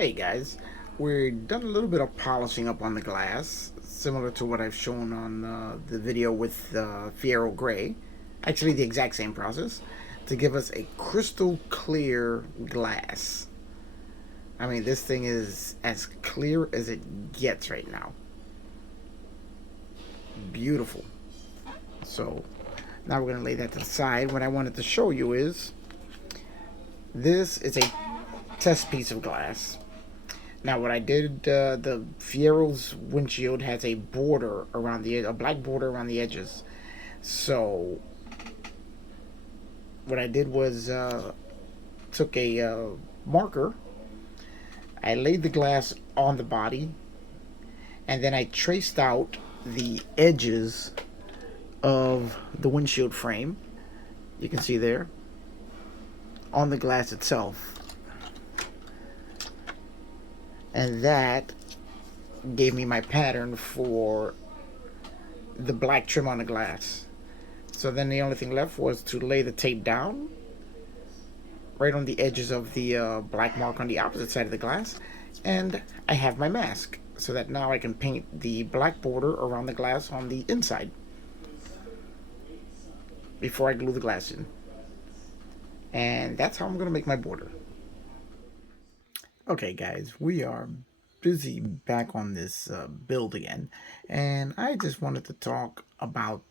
Hey guys, we're done a little bit of polishing up on the glass, similar to what I've shown on the video with Fiero Gray. Actually, the exact same process to give us a crystal clear glass. I mean, this thing is as clear as it gets right now. Beautiful. So now we're going to lay that to the side. What I wanted to show you is this is a test piece of glass. Now, what I did, the Fiero's windshield has a border around a black border around the edges. So, what I did was took a marker, I laid the glass on the body, and then I traced out the edges of the windshield frame. You can see there on the glass itself. And that gave me my pattern for the black trim on the glass. So then the only thing left was to lay the tape down right on the edges of the black mark on the opposite side of the glass, and I have my mask so that now I can paint the black border around the glass on the inside before I glue the glass in. And that's how I'm going to make my border. Okay guys, we are busy back on this build again, and I just wanted to talk about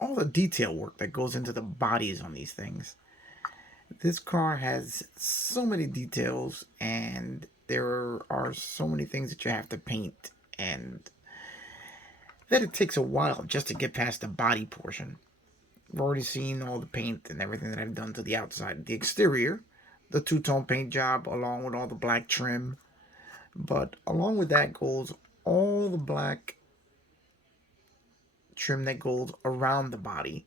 all the detail work that goes into the bodies on these things. This car has so many details, and there are so many things that you have to paint, and that it takes a while just to get past the body portion. We've already seen all the paint and everything that I've done to the outside. The exterior, the two-tone paint job along with all the black trim. But along with that goes all the black trim that goes around the body,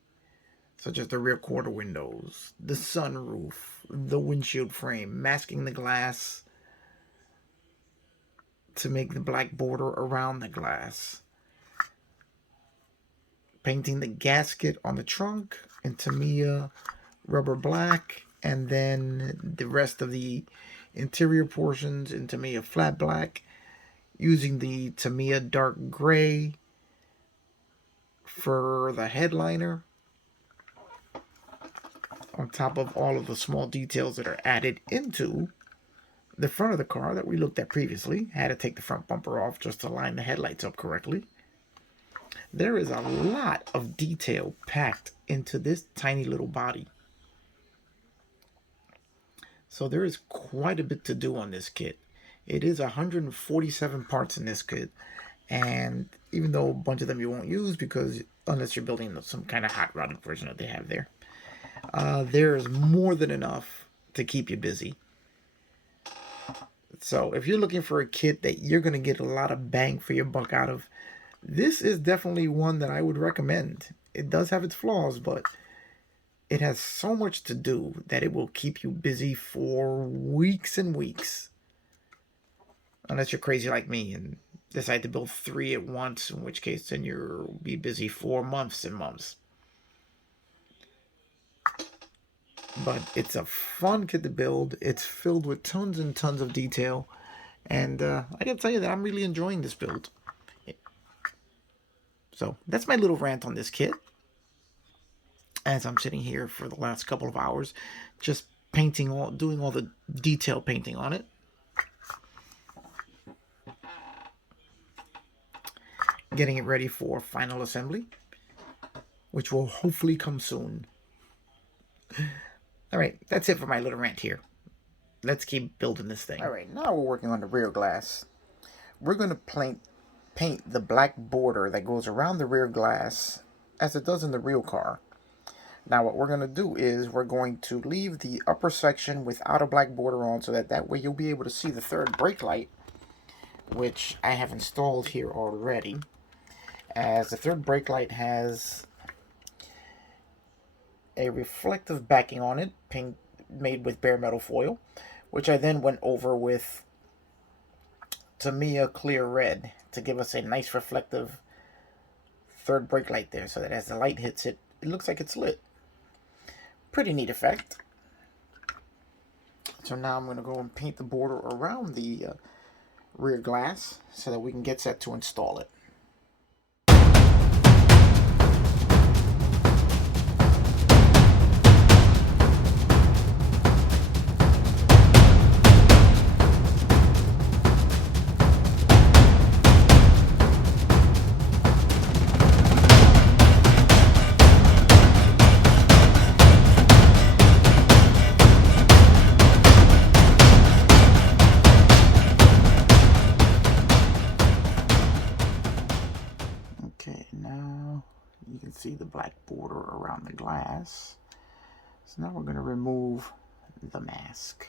such as the rear quarter windows, the sunroof, the windshield frame, masking the glass to make the black border around the glass, painting the gasket on the trunk in Tamiya rubber black, and then the rest of the interior portions in Tamiya flat black, using the Tamiya dark gray for the headliner, on top of all of the small details that are added into the front of the car that we looked at previously. Had to take the front bumper off just to line the headlights up correctly. There is a lot of detail packed into this tiny little body. So there is quite a bit to do on this kit. It is 147 parts in this kit, and even though a bunch of them you won't use because unless you're building some kind of hot rodded version that they have there, there's more than enough to keep you busy. So if you're looking for a kit that you're going to get a lot of bang for your buck out of, this is definitely one that I would recommend. It does have its flaws, but it has so much to do that it will keep you busy for weeks and weeks. Unless you're crazy like me and decide to build 3 at once, in which case then you'll be busy for months and months. But it's a fun kit to build. It's filled with tons and tons of detail. And I gotta tell you that I'm really enjoying this build. So that's my little rant on this kit. As I'm sitting here for the last couple of hours, just doing all the detail painting on it. Getting it ready for final assembly, which will hopefully come soon. Alright, that's it for my little rant here. Let's keep building this thing. Alright, now we're working on the rear glass. We're going to paint the black border that goes around the rear glass as it does in the real car. Now what we're going to do is we're going to leave the upper section without a black border on so that way you'll be able to see the third brake light, which I have installed here already. As the third brake light has a reflective backing on it, made with bare metal foil, which I then went over with Tamiya clear red to give us a nice reflective third brake light there, so that as the light hits it, it looks like it's lit. Pretty neat effect. So now I'm going to go and paint the border around the rear glass so that we can get set to install it. Okay, now you can see the black border around the glass. So now we're going to remove the mask.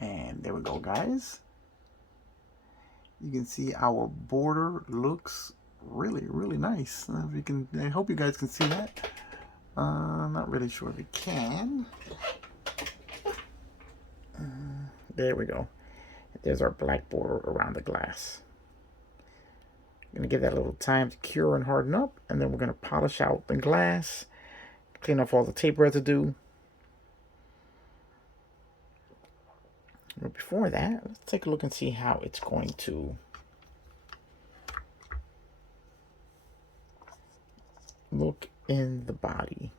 And there we go, guys. You can see our border looks really nice. If you can, I hope you guys can see that. I'm not really sure if you can. There we go. There's our black border around the glass. I'm going to give that a little time to cure and harden up, and then we're going to polish out the glass, clean off all the tape residue. But before that, let's take a look and see how it's going to look in the body.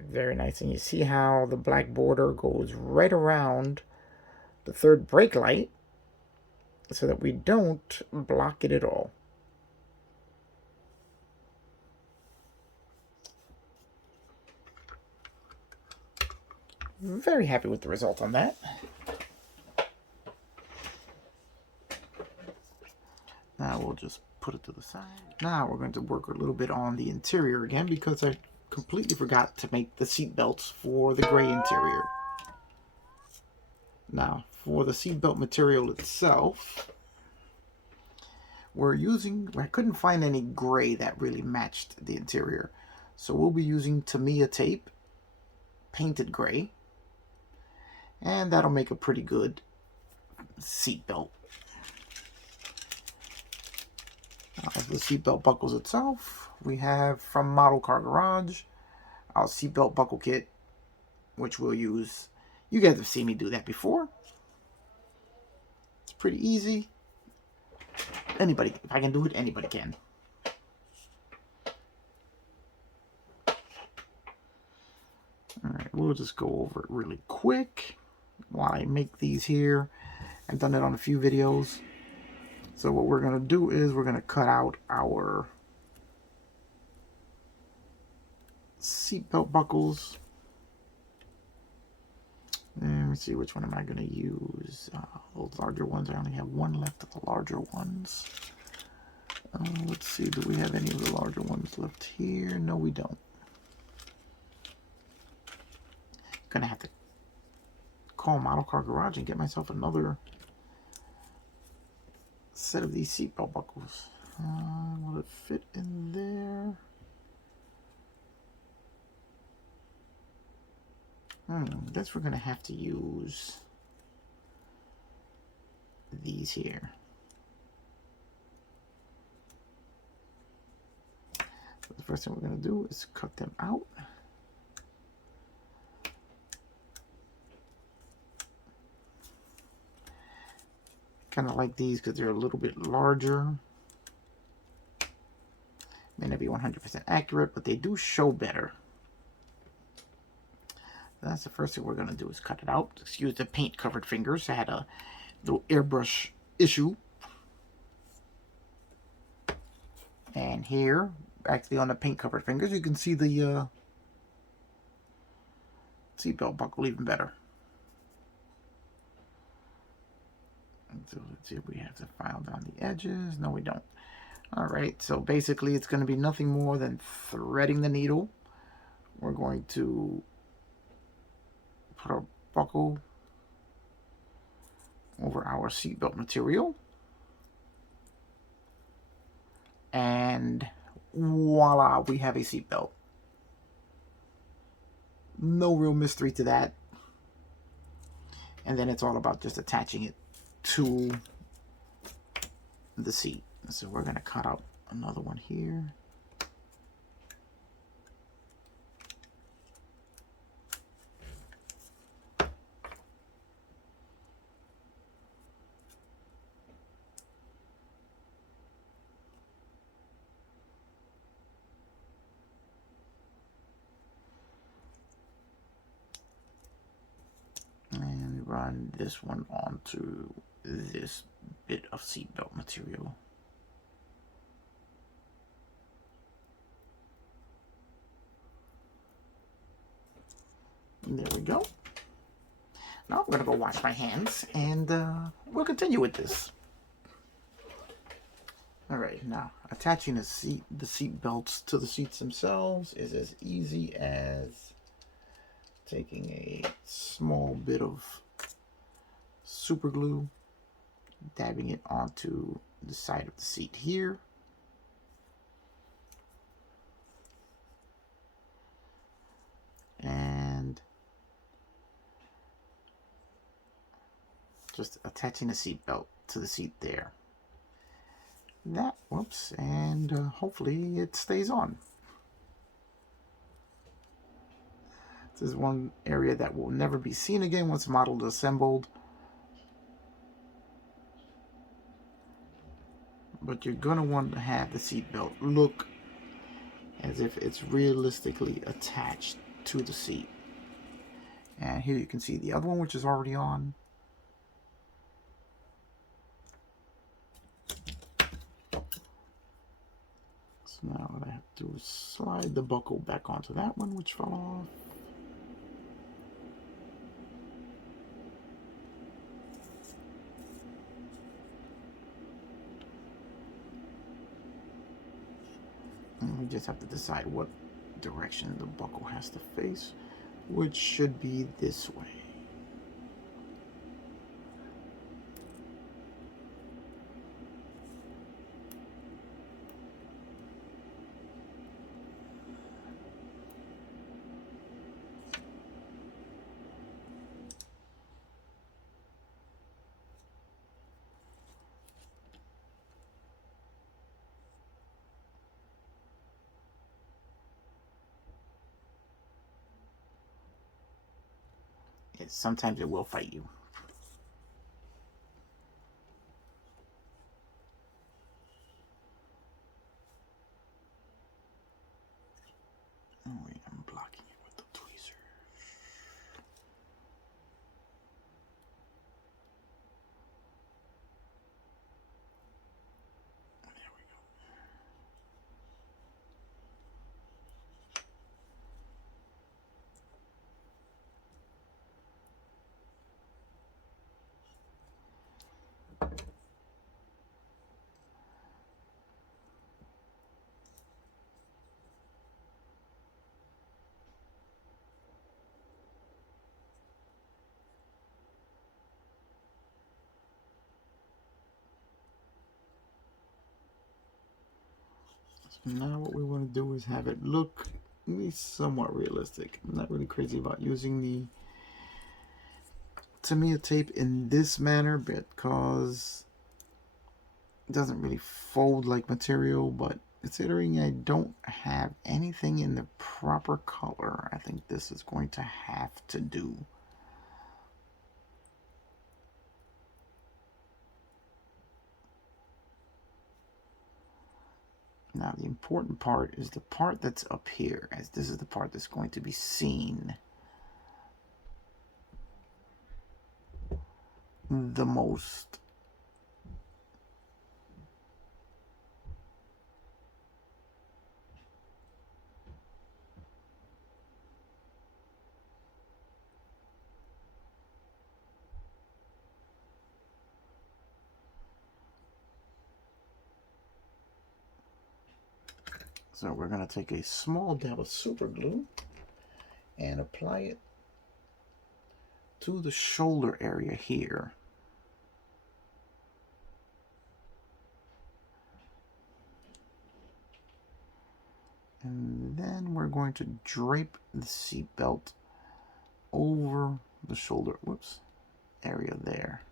Very nice. And you see how the black border goes right around the third brake light so that we don't block it at all. Very happy with the result on that. Now we'll just put it to the side. Now we're going to work a little bit on the interior again because I completely forgot to make the seat belts for the gray interior. Now for the seat belt material itself, I couldn't find any gray that really matched the interior. So we'll be using Tamiya tape, painted gray. And that'll make a pretty good seat belt. Now, the seat belt buckles itself, we have from Model Car Garage, our seat belt buckle kit, which we'll use. You guys have seen me do that before. It's pretty easy. Anybody, if I can do it, anybody can. Alright, we'll just go over it really quick while I make these here. I've done it on a few videos. So what we're going to do is we're going to cut out our seatbelt buckles. And let me see, which one am I going to use? Those larger ones. I only have one left of the larger ones. Let's see, do we have any of the larger ones left here? No, we don't. Gonna have to call Model Car Garage and get myself another set of these seatbelt buckles. Will it fit in there? I guess we're gonna have to use these here. So the first thing we're gonna do is cut them out. Kind of like these because they're a little bit larger. May not be 100% accurate, but they do show better. That's the first thing we're going to do is cut it out. Excuse the paint covered fingers. I had a little airbrush issue. And here, actually on the paint covered fingers, you can see the seatbelt buckle even better. So let's see if we have to file down the edges. No, we don't. All right, so basically it's going to be nothing more than threading the needle. We're going to put a buckle over our seatbelt material. And voila, we have a seatbelt. No real mystery to that. And then it's all about just attaching it to the seat. So we're going to cut out another one here. And run this one onto this bit of seatbelt material. And there we go. Now I'm gonna go wash my hands, and we'll continue with this. All right, now attaching the seat belts to the seats themselves is as easy as taking a small bit of super glue, dabbing it onto the side of the seat here. And just attaching the seat belt to the seat there. That, whoops, and hopefully it stays on. This is one area that will never be seen again once modeled assembled. But you're going to want to have the seatbelt look as if it's realistically attached to the seat. And here you can see the other one, which is already on. So now what I have to do is slide the buckle back onto that one, which fell off. And we just have to decide what direction the buckle has to face, which should be this way. Sometimes it will fight you. Oh wait, I'm blocking it with the tweezer. There we go. Now what we want to do is have it look at least somewhat realistic. I'm not really crazy about using the Tamiya tape in this manner because it doesn't really fold like material, but considering I don't have anything in the proper color, I think this is going to have to do. Now the important part is the part that's up here, as this is the part that's going to be seen the most. So we're going to take a small dab of super glue and apply it to the shoulder area here. And then we're going to drape the seat belt over the shoulder, area there.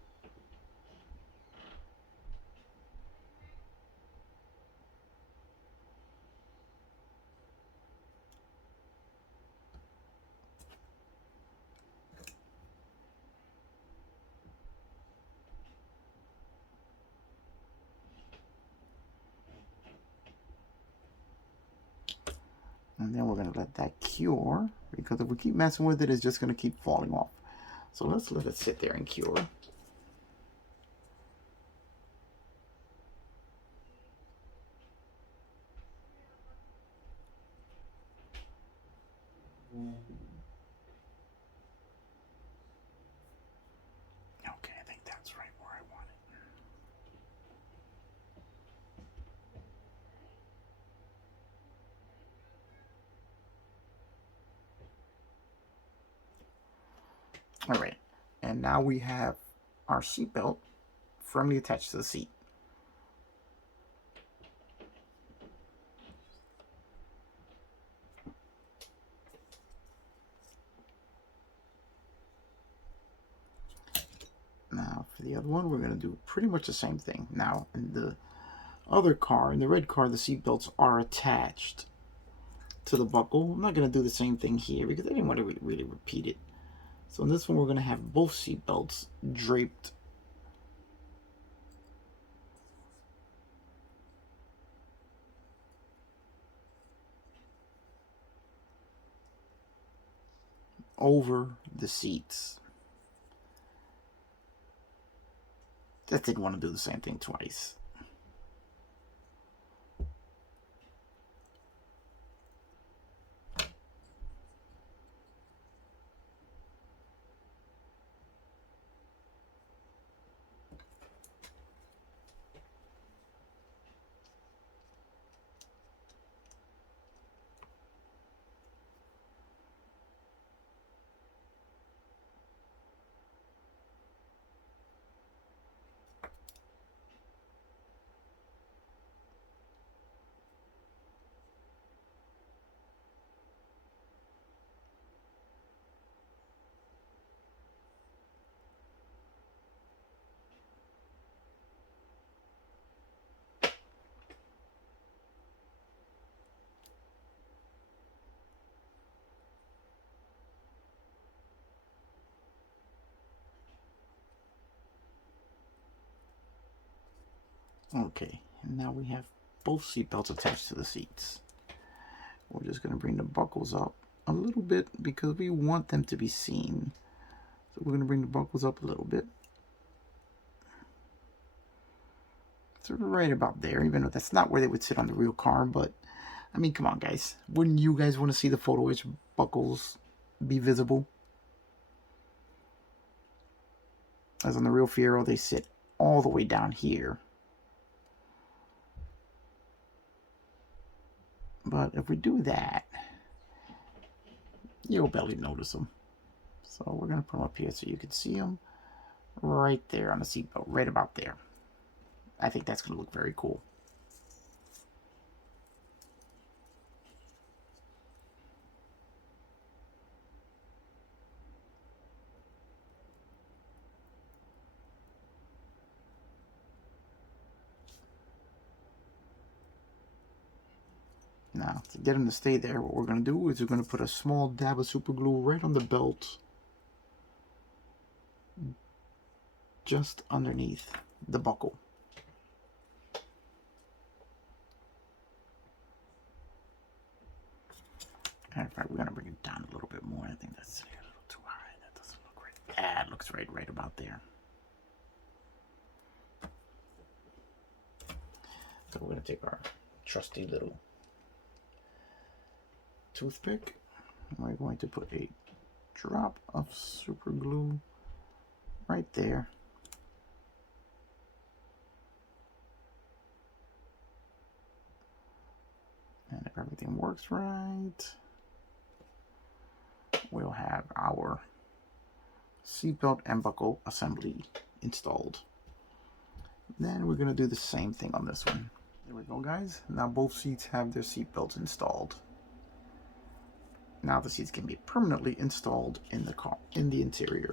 And then we're going to let that cure, because if we keep messing with it, it's just going to keep falling off. So let's let it sit there and cure. Okay, I think that's right where I want it. All right, and now we have our seatbelt firmly attached to the seat. Now for the other one, we're going to do pretty much the same thing. Now in the other car, in the red car, the seat belts are attached to the buckle. I'm not going to do the same thing here because I didn't want to really repeat it. So in this one, we're going to have both seat belts draped over the seats. Just didn't want to do the same thing twice. Okay, and now we have both seat belts attached to the seats. We're just going to bring the buckles up a little bit because we want them to be seen. So we're going to bring the buckles up a little bit. Sort of right about there, even though that's not where they would sit on the real car, but I mean, come on, guys. Wouldn't you guys want to see the photo edge buckles be visible? As on the real Fiero, they sit all the way down here. But if we do that, you'll barely notice them. So we're going to put them up here so you can see them right there on the seatbelt, right about there. I think that's going to look very cool. Now, to get them to stay there, what we're going to do is we're going to put a small dab of super glue right on the belt, just underneath the buckle. And in fact, we're going to bring it down a little bit more. I think that's a little too high. That doesn't look right. Yeah, it looks right about there. So we're going to take our trusty little toothpick. We're going to put a drop of super glue right there. And everything works right, we'll have our seatbelt and buckle assembly installed. Then we're going to do the same thing on this one. There we go, guys. Now both seats have their seatbelts installed. Now the seats can be permanently installed in the car, in the interior.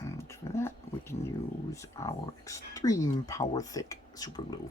And for that, we can use our extreme power thick super glue.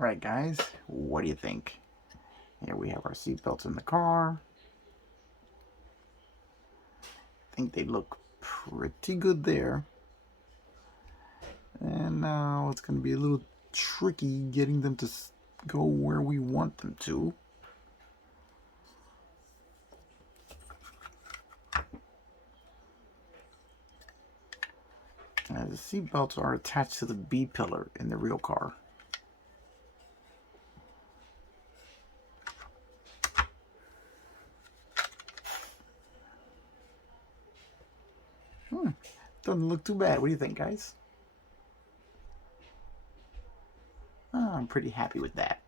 Alright guys, what do you think? Here we have our seatbelts in the car. I think they look pretty good there. And now it's going to be a little tricky getting them to go where we want them to. The seat belts are attached to the B pillar in the real car. Doesn't look too bad. What do you think, guys? I'm pretty happy with that.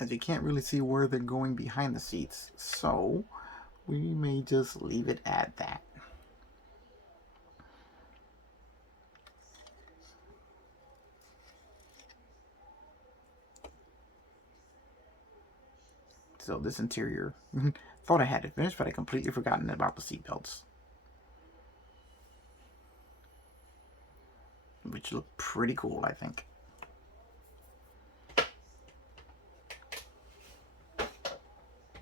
As you can't really see where they're going behind the seats, so we may just leave it at that. So this interior, thought I had it finished, but I completely forgotten about the seat belts, which look pretty cool, I think.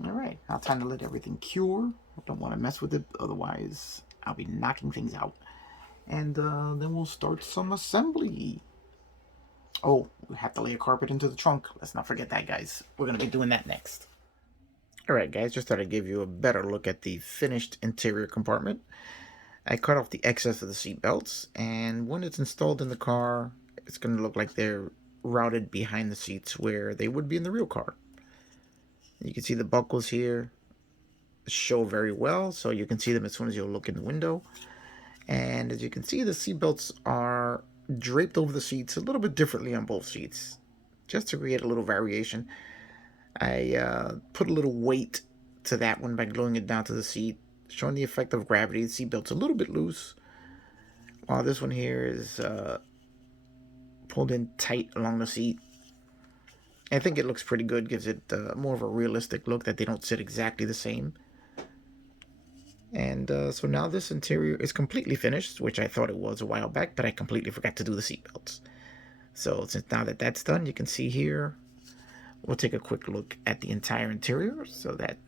Alright, now time to let everything cure. I don't want to mess with it, otherwise I'll be knocking things out. And then we'll start some assembly. Oh, we have to lay a carpet into the trunk. Let's not forget that, guys. We're going to be doing that next. Alright guys, just thought I'd give you a better look at the finished interior compartment. I cut off the excess of the seat belts, and when it's installed in the car, it's going to look like they're routed behind the seats where they would be in the real car. You can see the buckles here show very well, so you can see them as soon as you look in the window. And as you can see, the seat belts are draped over the seats a little bit differently on both seats, just to create a little variation. I put a little weight to that one by gluing it down to the seat, showing the effect of gravity. The seat belt's a little bit loose, while this one here is pulled in tight along the seat. I think it looks pretty good, gives it more of a realistic look, that they don't sit exactly the same. And so now this interior is completely finished, which I thought it was a while back, but I completely forgot to do the seatbelts. So since now that that's done, you can see here, we'll take a quick look at the entire interior so that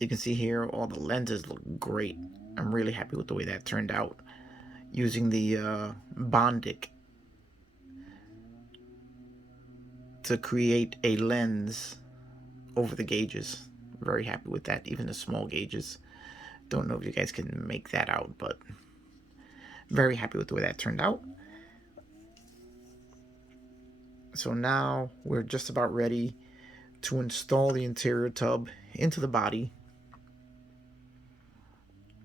you can see here all the lenses look great. I'm really happy with the way that turned out, using the Bondic to create a lens over the gauges. Very happy with that, even the small gauges. Don't know if you guys can make that out, but very happy with the way that turned out. So now we're just about ready to install the interior tub into the body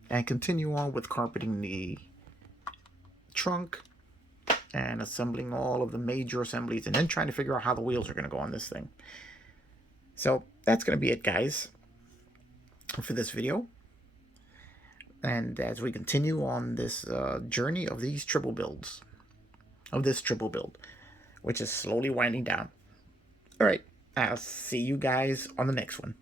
and continue on with carpeting the trunk and assembling all of the major assemblies, and then trying to figure out how the wheels are going to go on this thing. So that's going to be it, guys, for this video. And as we continue on this journey of these triple builds, of this triple build, which is slowly winding down. All right, I'll see you guys on the next one.